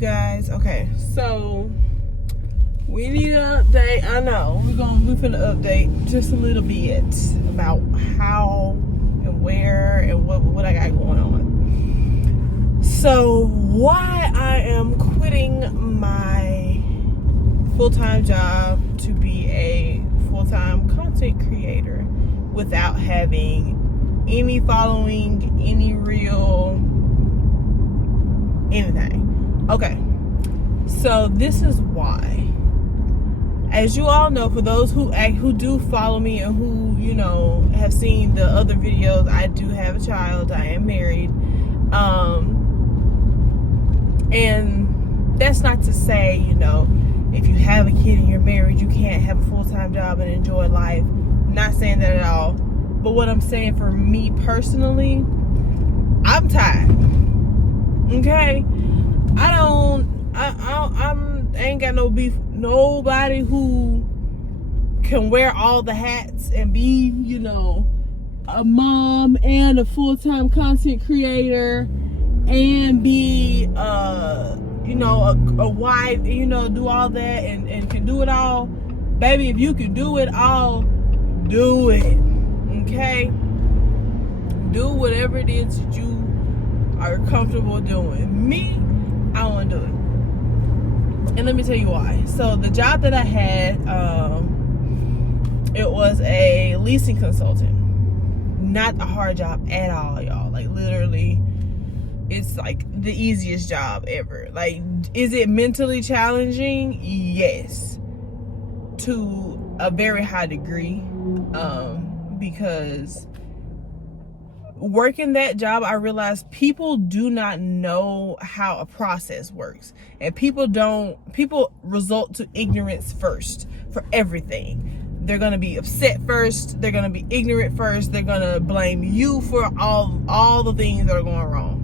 guys. Okay, so we need an update. I know we're finna update just a little bit about how and where and what I got going on. So why I am quitting my full-time job to be a full-time content creator without having any following, any real anything. Okay, so this is why. As you all know, for those who do follow me and who, you know, have seen the other videos, I do have a child. I am married. And that's not to say, you know, if you have a kid and you're married, you can't have a full-time job and enjoy life. I'm not saying that at all. But what I'm saying for me personally, I'm tired. Okay? I ain't got no beef. Nobody who can wear all the hats and be, you know, a mom and a full-time content creator and be, you know, a wife, you know, do all that and can do it all. Baby, if you can do it all, do it. Okay? Do whatever it is that you are comfortable doing. Me, I don't want to do it. And let me tell you why. So the job that I had, it was a leasing consultant. Not a hard job at all, y'all. Like, literally, it's like the easiest job ever. Like, is it mentally challenging? Yes. To a very high degree. Because working that job, I realized people do not know how a process works, and people result to ignorance first for everything. They're gonna be upset first, they're gonna be ignorant first, they're gonna blame you for all the things that are going wrong.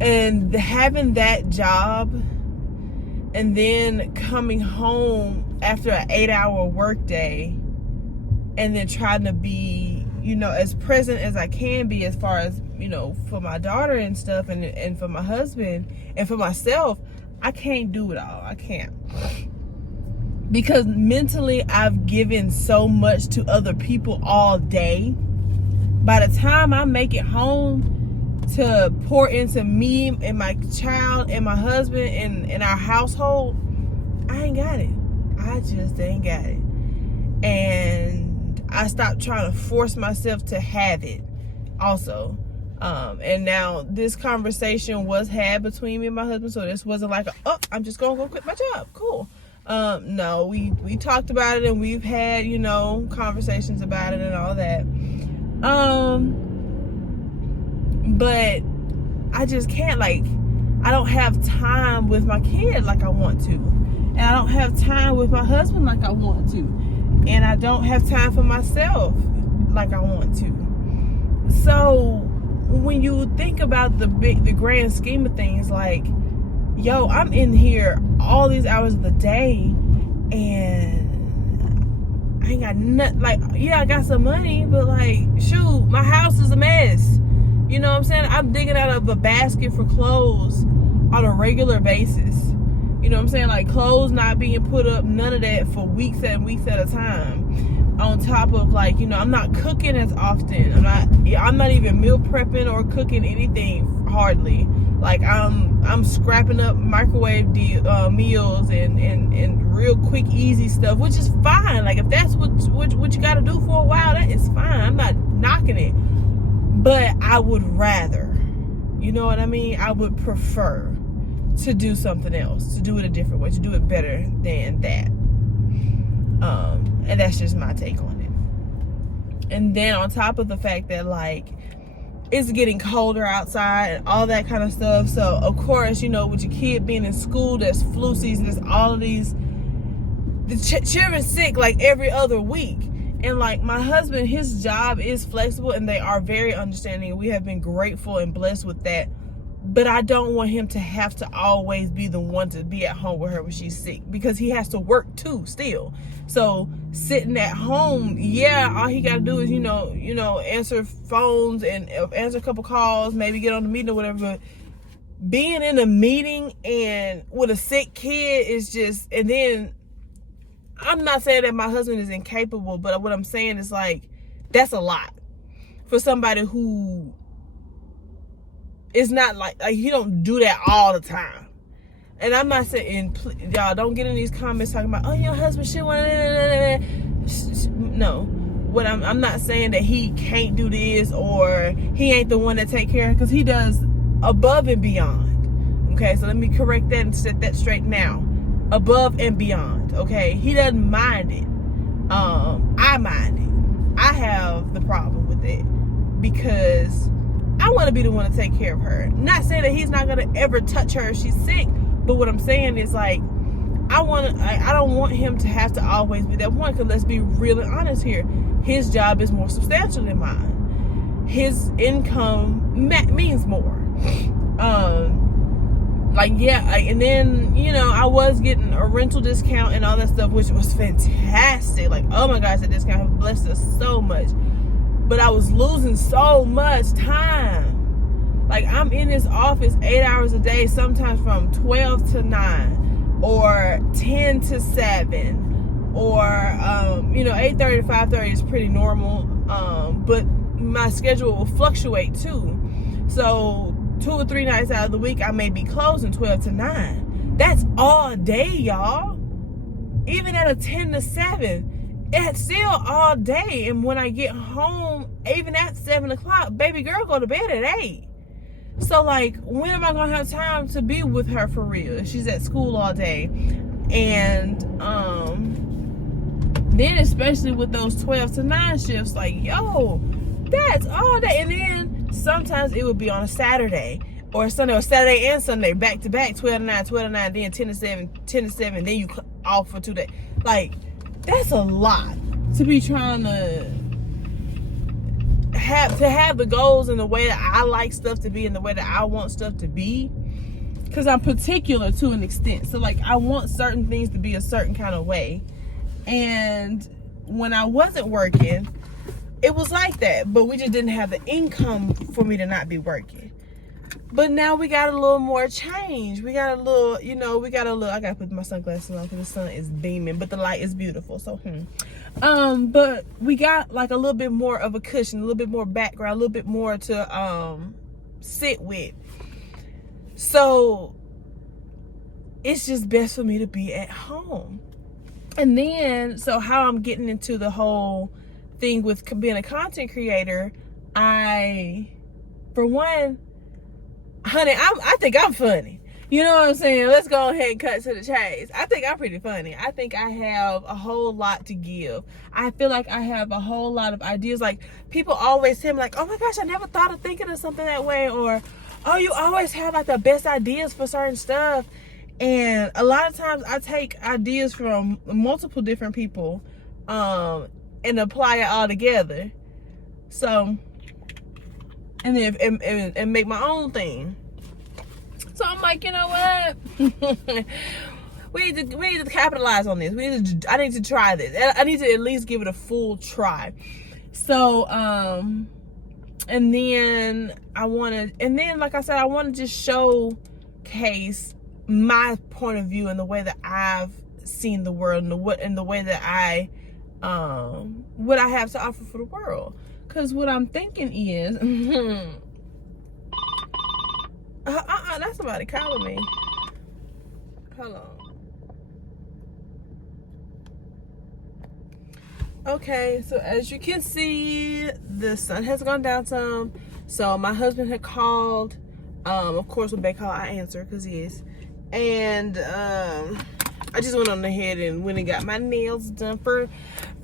And having that job and then coming home after an 8-hour workday and then trying to be, you know, as present as I can be as far as, you know, for my daughter and stuff and for my husband and for myself, I can't do it all. I can't. Because mentally I've given so much to other people all day. By the time I make it home to pour into me and my child and my husband and our household, I ain't got it. I just ain't got it. And I stopped trying to force myself to have it also. And now this conversation was had between me and my husband, so this wasn't like, I'm just gonna go quit my job. Cool. No, we talked about it and we've had, you know, conversations about it and all that. But I just can't, like, I don't have time with my kid like I want to. And I don't have time with my husband like I want to. And I don't have time for myself like I want to. So when you think about the grand scheme of things, like, yo, I'm in here all these hours of the day and I ain't got nothing. Like, yeah, I got some money, but like, shoot, my house is a mess. You know what I'm saying? I'm digging out of a basket for clothes on a regular basis. You know what I'm saying? Like, clothes not being put up, none of that for weeks and weeks at a time. On top of, like, you know, I'm not cooking as often. I'm not even meal prepping or cooking anything hardly. Like, I'm scrapping up microwave meals and real quick, easy stuff, which is fine. Like, if that's what you got to do for a while, that is fine. I'm not knocking it. But I would rather, you know what I mean? I would prefer to do something else, to do it a different way, to do it better than that. And that's just my take on it. And then on top of the fact that, like, it's getting colder outside and all that kind of stuff. So, of course, you know, with your kid being in school, there's flu season, there's all of these, the children's sick like every other week. And, like, my husband, his job is flexible and they are very understanding. We have been grateful and blessed with that. But I don't want him to have to always be the one to be at home with her when she's sick, because he has to work too still. So sitting at home, yeah, all he got to do is, you know, answer phones and answer a couple calls, maybe get on the meeting or whatever. But being in a meeting and with a sick kid is just, and then I'm not saying that my husband is incapable, but what I'm saying is like, that's a lot for somebody who is not like he don't do that all the time. And I'm not saying, y'all don't get in these comments talking about, oh, your husband should want to, no. What I'm not saying that he can't do this or he ain't the one that take care of, because he does above and beyond. Okay, so let me correct that and set that straight now. Above and beyond. Okay, he doesn't mind it. I mind it. I have the problem with it because I want to be the one to take care of her. Not saying that he's not gonna ever touch her if she's sick, but what I'm saying is like, I don't want him to have to always be that one, because let's be really honest here. His job is more substantial than mine. His income means more. And then, I was getting a rental discount and all that stuff, which was fantastic. Like, oh my gosh, the discount blessed us so much. But I was losing so much time. Like, I'm in this office 8 hours a day, sometimes from 12 to 9 or 10 to 7 or 8:30 to 5:30 is pretty normal. But my schedule will fluctuate too. So 2 or 3 nights out of the week I may be closing 12 to 9. That's all day, y'all. Even at a 10 to 7, it's still all day. And when I get home, even at 7 o'clock, baby girl go to bed at 8. So like, when am I gonna have time to be with her for real? She's at school all day. And then especially with those 12 to 9 shifts, like, yo, that's all day. And then sometimes it would be on a Saturday or Sunday, or Saturday and Sunday, back to back, 12 to 9, 12 to 9, then 10 to 7, 10 to 7, then you off for 2 days. Like, that's a lot to be trying to have the goals and the way that I like stuff to be and the way that I want stuff to be. Because I'm particular to an extent. So like, I want certain things to be a certain kind of way. And when I wasn't working, it was like that. But we just didn't have the income for me to not be working. But now we got a little more change. We got a little, I gotta put my sunglasses on because the sun is beaming, but the light is beautiful. So, but we got like a little bit more of a cushion, a little bit more background, a little bit more to sit with. So it's just best for me to be at home. And then, so how I'm getting into the whole thing with being a content creator, for one, honey, I think I'm funny. You know what I'm saying? Let's go ahead and cut to the chase. I think I'm pretty funny. I think I have a whole lot to give. I feel like I have a whole lot of ideas. Like, people always say, like, oh my gosh, I never thought of thinking of something that way. Or, oh, you always have like the best ideas for certain stuff. And a lot of times I take ideas from multiple different people and apply it all together. So, and then and make my own thing. So I'm like, you know what? we need to capitalize on this. I need to try this. I need to at least give it a full try. So and then like I said, I want to just showcase my point of view and the way that I've seen the world and the way that I what I have to offer for the world. Because what I'm thinking is that's somebody calling me. Hold on. Okay, so as you can see, the sun has gone down some. So my husband had called. Of course, when they call, I answer because he is. And I just went on ahead and went and got my nails done for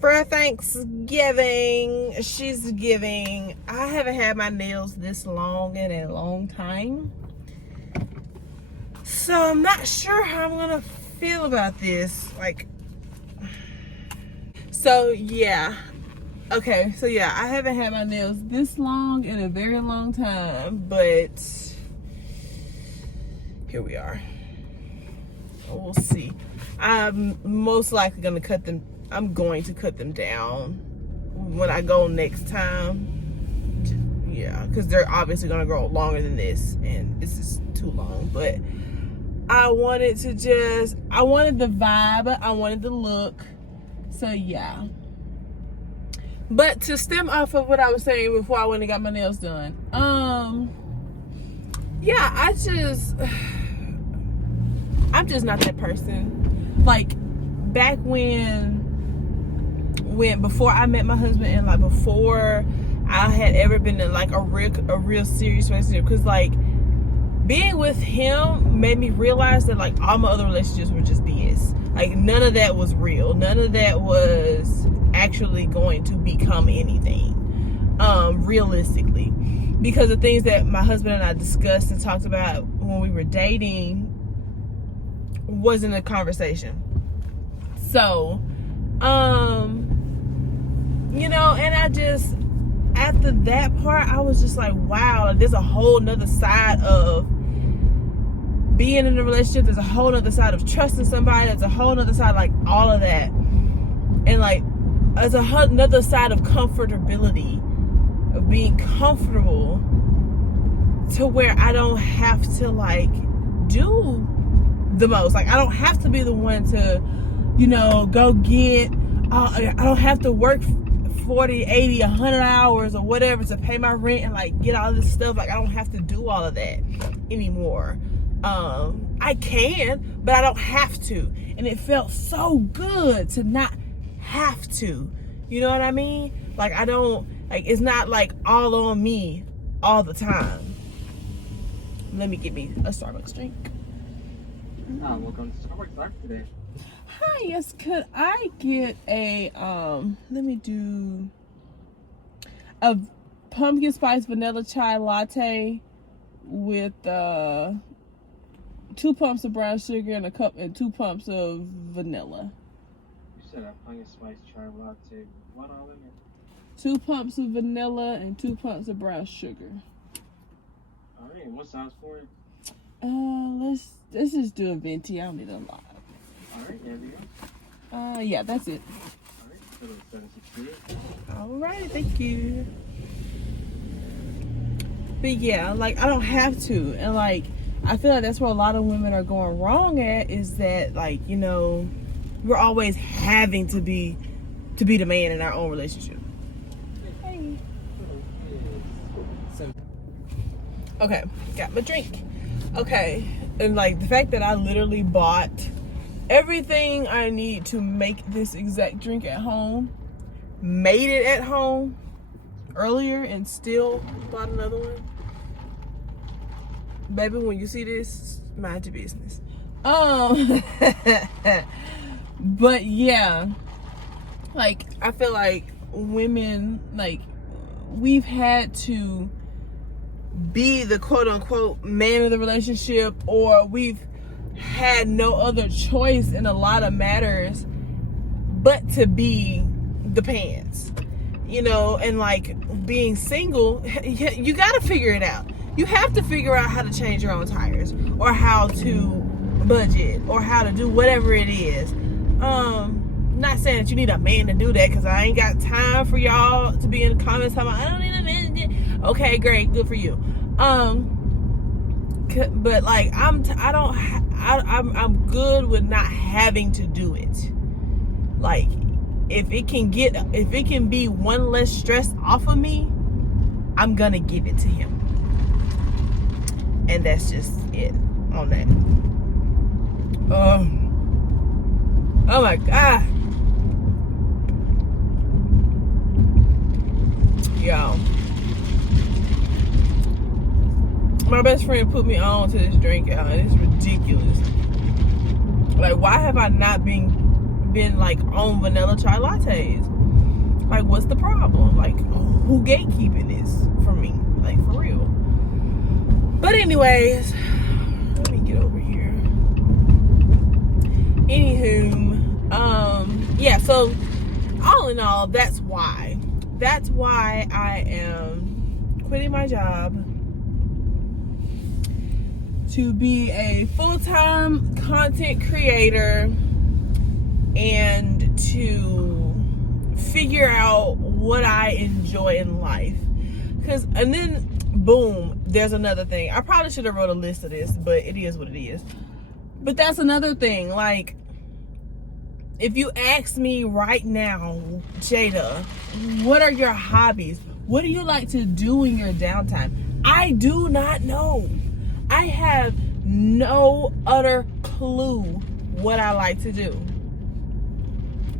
Thanksgiving. She's giving. I haven't had my nails this long in a long time. So I'm not sure how I'm gonna feel about this. Okay, so yeah, I haven't had my nails this long in a very long time, but here we are. We'll see. I'm most likely gonna cut them. I'm going to cut them down when I go next time. yeah, because they're obviously gonna grow longer than this, and this is too long. But I wanted the vibe, I wanted the look, so yeah. But to stem off of what I was saying before I went and got my nails done, yeah, I'm just not that person. Like, back when before I met my husband, and like before I had ever been in like a real serious relationship, because like being with him made me realize that like all my other relationships were just BS. Like, none of that was real. None of that was actually going to become anything, realistically. Because the things that my husband and I discussed and talked about when we were dating wasn't a conversation. So, you know, and I just, after that part, I was just like, wow, there's a whole nother side of being in a relationship. There's a whole nother side of trusting somebody. There's a whole nother side, like all of that. And like, there's a whole nother side of comfortability, of being comfortable to where I don't have to like do the most. Like, I don't have to be the one to, you know, go get, I don't have to work 40, 80, 100 hours or whatever to pay my rent and like get all this stuff. Like, I don't have to do all of that anymore. I can, but I don't have to. And it felt so good to not have to. You know what I mean? Like, I don't, like, it's not like all on me all the time. Let me get me a Starbucks drink. Welcome to Starbucks Live today. Hi, yes, could I get a, let me do a pumpkin spice vanilla chai latte with 2 pumps of brown sugar and 2 pumps of vanilla. You said a pumpkin spice chai latte. What all in it? 2 pumps of vanilla and 2 pumps of brown sugar. Alright, what size for it? Let's just do a venti. I don't need a lot. Alright, anything else? Yeah, that's it. Alright, so it's 768. Alright, thank you. But yeah, like, I don't have to. And like, I feel like that's where a lot of women are going wrong at, is that, like, you know, we're always having to be the man in our own relationship. Hey. Okay, got my drink. Okay, and like the fact that I literally bought everything I need to make this exact drink at home, made it at home earlier, and still bought another one. Baby, when you see this, mind your business. But yeah, like, I feel like women, like, we've had to be the quote-unquote man of the relationship, or we've had no other choice in a lot of matters but to be the pants, you know. And like, being single, you gotta figure it out. You have to figure out how to change your own tires, or how to budget, or how to do whatever it is. Not saying that you need a man to do that, because I ain't got time for y'all to be in the comments talking about, I don't need a man. Okay, great, good for you. But like, I'm good with not having to do it. Like, if it can be one less stress off of me, I'm gonna give it to him. And that's just it on that. Oh my God. Y'all, my best friend put me on to this drink, y'all, and it's ridiculous. Like, why have I not been like on vanilla chai lattes? Like, what's the problem? Like, who gatekeeping this for me? Like, for real. But anyways, let me get over here. Anywho, yeah, so all in all, that's why I am quitting my job to be a full-time content creator and to figure out what I enjoy in life. And then boom, there's another thing. I probably should have wrote a list of this, but it is what it is. But that's another thing. Like, if you ask me right now, Jada, what are your hobbies? What do you like to do in your downtime? I do not know. I have no utter clue what I like to do.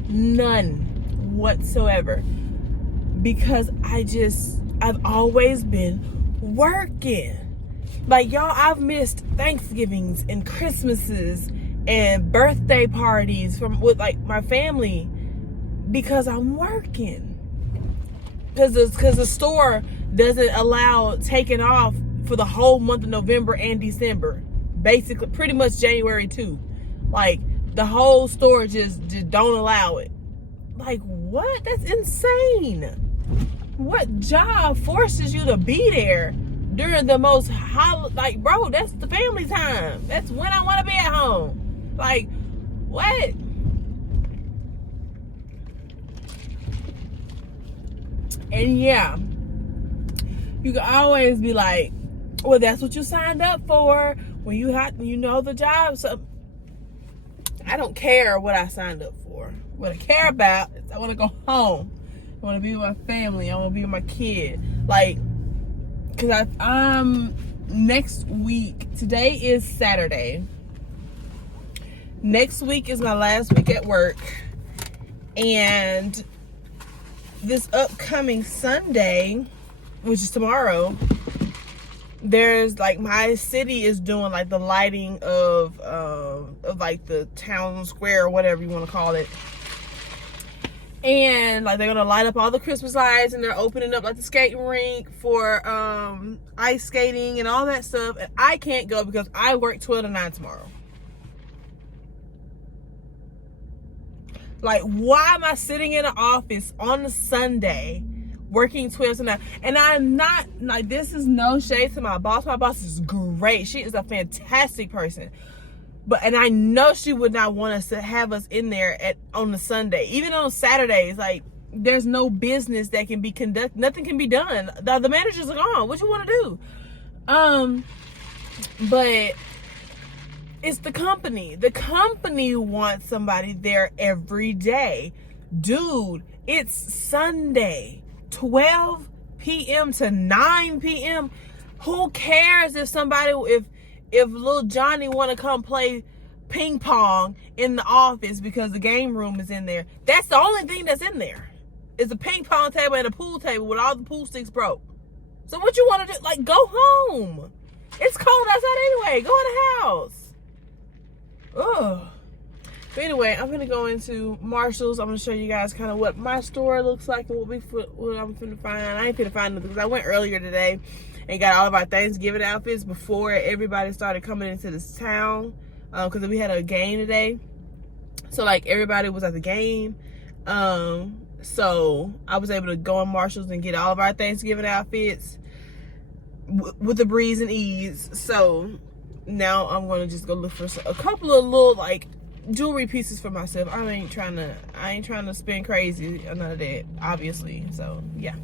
None whatsoever. Because I've always been working. Like, y'all, I've missed Thanksgivings and Christmases and birthday parties with like my family because I'm working. Because the store doesn't allow taking off for the whole month of November and December. Basically, pretty much January too. Like, the whole store just don't allow it. Like, what? That's insane. What job forces you to be there during the most like, bro, that's the family time. That's when I want to be at home. Like, what? And yeah, you can always be like, well, that's what you signed up for when you know the job. So I don't care what I signed up for. What I care about is I want to go home. I want to be with my family. I want to be with my kid. Like, because I'm next week. Today is Saturday. Next week is my last week at work. And this upcoming Sunday, which is tomorrow, there's like, my city is doing like the lighting of like the town square or whatever you want to call it. And like, they're gonna light up all the Christmas lights, and they're opening up like the skating rink for ice skating and all that stuff. And I can't go because I work 12 to 9 tomorrow. Like, why am I sitting in the office on a Sunday working 12 to 9? And I'm not, like, this is no shade to my boss. My boss is great. She is a fantastic person. And I know she would not want us to have us in there on the Sunday. Even on Saturdays, like, there's no business that can be conducted. Nothing can be done. The managers are gone. What you want to do? But it's the company. The company wants somebody there every day. Dude, it's Sunday, 12 p.m. to 9 p.m. Who cares if little Johnny want to come play ping pong in the office because the game room is in there? That's the only thing that's in there, is a ping pong table and a pool table with all the pool sticks broke. So what you want to do? Like, go home. It's cold outside anyway. Go in the house. Ugh. But anyway, I'm gonna go into Marshall's. I'm gonna show you guys kind of what my store looks like and what I'm gonna find. I ain't gonna find nothing because I went earlier today and got all of our Thanksgiving outfits before everybody started coming into this town, because we had a game today. So like, everybody was at the game. So I was able to go in Marshall's and get all of our Thanksgiving outfits with a breeze and ease. So now I'm gonna just go look for a couple of little like jewelry pieces for myself. I ain't trying to spend crazy on none of that, obviously. So yeah.